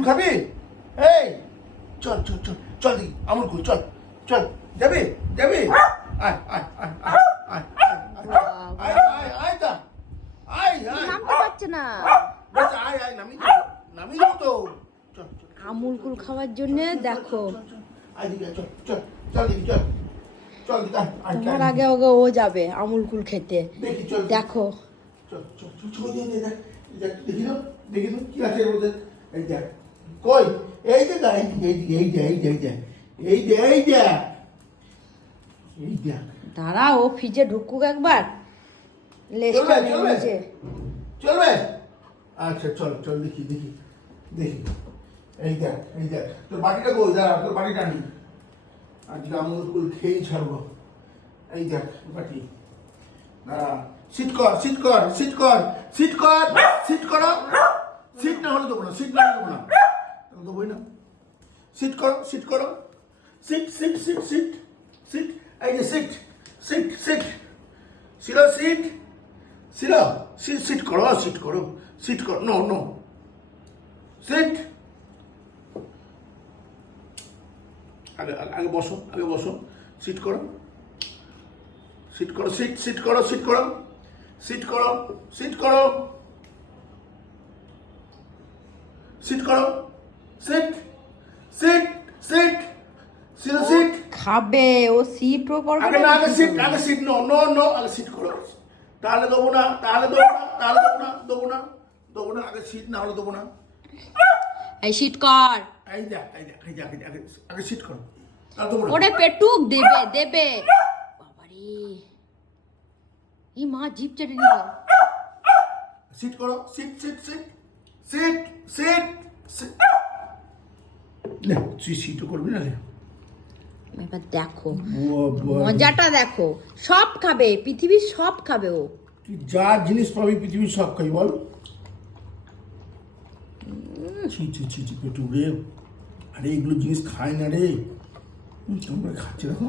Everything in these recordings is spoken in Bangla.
কুল খাবি এই চল চল চল চল দেখি আমুল কুল চল চল যাবি যাবি আয় আয় আয় আয় আয় আয় আয় আয় আয় তা আয় আয় নামতে পারছে না বেশ, আয় আয় নামি নামি যাব তো চল চল আমুল কুল খাওয়ার জন্য দেখো চল, চল, আয় দিকে চল চল চল দিকে চল চল তোমার আগে আগে ও যাবে আমুল কুল খেতে দেখো চল চল চল চল দেখ দেখ দেখি তো দেখি তো কি আছে এর এই দেখ কই? এই যে এই যে এই যে এই যে এই যে এই যে এই যে। এই দেখ দাঁড়া ও ফ্রিজে ঢুকুক একবার। লেজটা চলবে, চলবে। আচ্ছা চল চল দেখি দেখি দেখি। এই দেখ এই দেখ। তোর বাটিটা কই দাঁড়া তোর বাটিটা নি আজকে আমুল কুল খেয়েই ছাড়বো। এই দেখ বাটি। দাঁড়া। সিট কর সিট কর সিট কর সিট কর সিট করো। সিট না হলে দেবো না সিট না হলে দেবো না। দেবোই না। সিট করো সিট করো। Sit sit sit sit sit এই যে সিট সিট সিট শিলো সিট শিলো সিট সিট করো সিট করো। সিট করো নো নো সিট আগে- আগে বসো আগে বসো। সিট করো। সিট করো সিট সিট করো সিট করো। সিট করো সিট করো। সিট করো। Sit sit sit sit sit খাবে ও সিটও করবে আগে না আগে সিট আগে সিট নো নো নো আগে সিট করো। তাহলে দেবো না তাহলে দেবো না তাহলে দেবো না দেবো না দেবো না আগে সিট না হলে দেবো না। এই সিট কর। এই দেখ এই দেখ এই দেখ, আগে আগে সিট করো। ওরে পেটুক দেবে দেবে। বাবারে। এই মা জিপ চেটে নিল। সিট করো। Sit sit sit sit sit sit তুই সিটও করবি না? এবার দেখো। মজাটা দেখো সব খাবে পৃথিবীর সব খাবে ও। তুই যা জিনিস পাবি পৃথিবীর সব খাই বল। ছি ছি ছি ছি পেটু রে। আরে এগুলো জিনিস খায় না রে। তোমরা খাচ্ছে দেখো।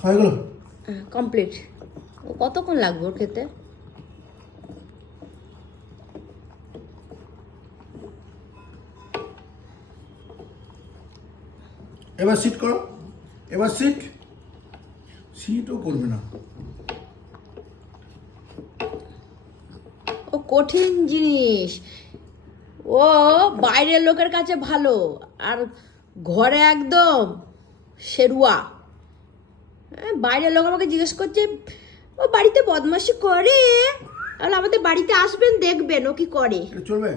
খাই গেল? কমপ্লিট কতক্ষণ লাগবে ওর খেতে? এবার সিট করো। এবার সিট সিটও করবে না। ও কঠিন জিনিস। ও বাইরের লোকের কাছে ভালো। আর ঘরে একদম সেরুয়া বাইরের লোক আমাকে জিজ্ঞেস করছে ও বাড়িতে বদমাশি করে? তাহলে আমাদের বাড়িতে আসবেন দেখবেন ও কি করে। চলবে।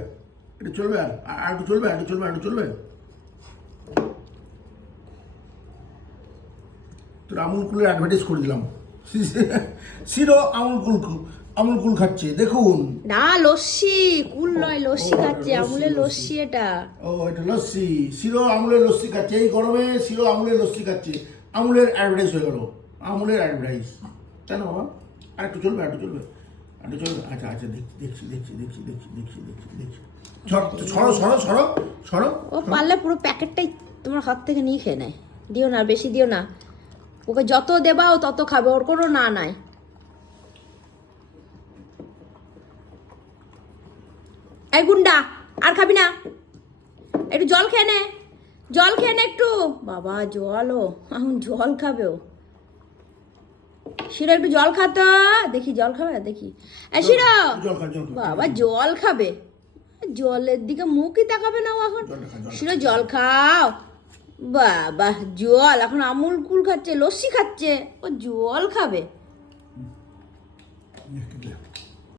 এটা চলবে আর আর- চলবে আর চলবে আর চলবে। তোর আমুল কুলের অ্যাডভার্টাইজ করে দিলাম। সিরো আমুল কুল আমুল কুল খাচ্ছে দেখুন। না লস্যি কুল নয় লস্যি খাচ্ছে আমুলের লস্যি। এটা। ও এটা লস্যি। সিরো আমুলের লস্যি খাচ্ছে এই গরমে সিরো আমুলের লস্যি খাচ্ছে। আমুলের অ্যাডভার্টাইজ হয়ে গেল। আমুলের অ্যাডভার্টাইজ কেন বাবা? আর একটু চলবে একটু চলবে। একটু চলবে? আচ্ছা আচ্ছা দেখছি দেখছি দেখছি দেখছি দেখছি দেখছি দেখছি দেখছি। ছড় সরো সরো সরো সরো। ও পারলে পুরো প্যাকেটটাই তোমার হাত থেকে নিয়ে খেয়ে নেয়। দিও না বেশি দিও না। ওকে যত দেবা ও তত খাবে ওর কোনো না নাই। এই গুন্ডা আর খাবি না। একটু জল খেয়ে নে জল খেয়ে নে একটু। বাবা জল ও এখন জল খাবে ও। শিরো একটু জল খাতো দেখি জল খাবে? দেখি। শিরো বাবা জল খাবে। জলের দিকে মুখই তাকাবে না ও এখন। শিরো জল খাও। বাবা জল এখন আমুল কুল খাচ্ছে লস্যি খাচ্ছে। ও জল খাবে।